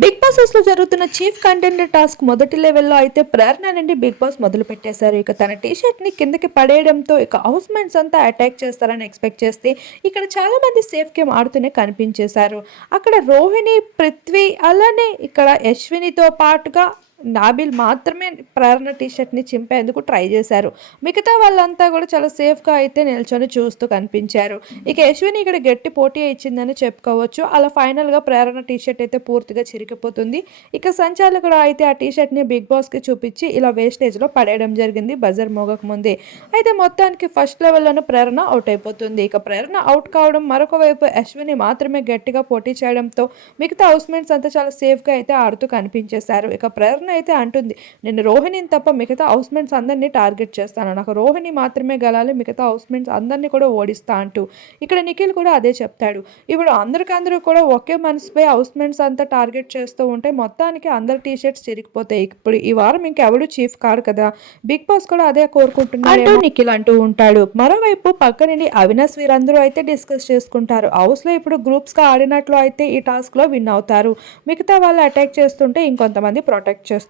Big boss house లో జరుగుతున్న chief contender task మొదటి లెవెల్లో అయితే ప్రేరణ నుండి బిగ్ బాస్ మొదలు పెట్టేశారు. ఇక తన టీషర్ట్ ని కిందకి పడేయడంతో ఇక హౌస్ మేట్స్ అంతా అటాక్ చేస్తారని ఎక్స్పెక్ట్ చేస్తే ఇక్కడ చాలా మంది సేఫ్ గేమ్ ఆడుతూనే కనిపించేశారు. అక్కడ రోహిణి, పృథ్వీ అలానే ఇక్కడ యశ్వినితో పాటుగా నాబిల్ మాత్రమే ప్రేరణ టీషర్ట్ని చింపేందుకు ట్రై చేశారు. మిగతా వాళ్ళంతా కూడా చాలా సేఫ్గా అయితే నిల్చొని చూస్తూ కనిపించారు. ఇక యశ్విని ఇక్కడ గట్టి పోటీ ఇచ్చిందని చెప్పుకోవచ్చు. అలా ఫైనల్గా ప్రేరణ టీషర్ట్ అయితే పూర్తిగా చిరిగిపోతుంది. ఇక సంచాలకుడు అయితే ఆ టీషర్ట్ని బిగ్ బాస్కి చూపించి ఇలా వేస్టేజ్లో పడేయడం జరిగింది బజర్ మోగక ముందే. అయితే మొత్తానికి ఫస్ట్ లెవెల్లోనే ప్రేరణ అవుట్ అయిపోతుంది. ఇక ప్రేరణ అవుట్ కావడం, మరొక వైపు యశ్విని మాత్రమే గట్టిగా పోటీ చేయడంతో మిగతా హౌస్మేట్స్ అంతా చాలా సేఫ్గా అయితే ఆడుతూ కనిపించేశారు. ఇక ప్రేరణ అయితే అంటుంది, నేను రోహిణిని తప్ప మిగతా హౌస్మేట్స్ అందరినీ టార్గెట్ చేస్తాను, నాకు రోహిణి మాత్రమే గెలాలి, మిగతా హౌస్మేట్స్ అందరినీ కూడా ఓడిస్తా అంటూ. ఇక్కడ నిఖిల్ కూడా అదే చెప్తాడు. ఇప్పుడు అందరికందరూ కూడా ఒకే మనసుపై హౌస్మేట్స్ అంతా టార్గెట్ చేస్తూ ఉంటే మొత్తానికి అందరి టీషర్ట్స్ చిరిగిపోతాయి. ఇప్పుడు ఈ వారం ఇంకెవడు చీఫ్ కాడు కదా, బిగ్ బాస్ కూడా అదే కోరుకుంటున్నాడు నిఖిల్ అంటూ ఉంటాడు. మరోవైపు పక్క నుండి అవినాష్ వీరందరూ అయితే డిస్కస్ చేసుకుంటారు. హౌస్ లో ఇప్పుడు గ్రూప్స్ గా ఆడినట్లు అయితే ఈ టాస్క్ లో విన్ అవుతారు, మిగతా వాళ్ళు అటాక్ చేస్తుంటే ఇంకొంతమంది ప్రొటెక్ట్ చేస్తూ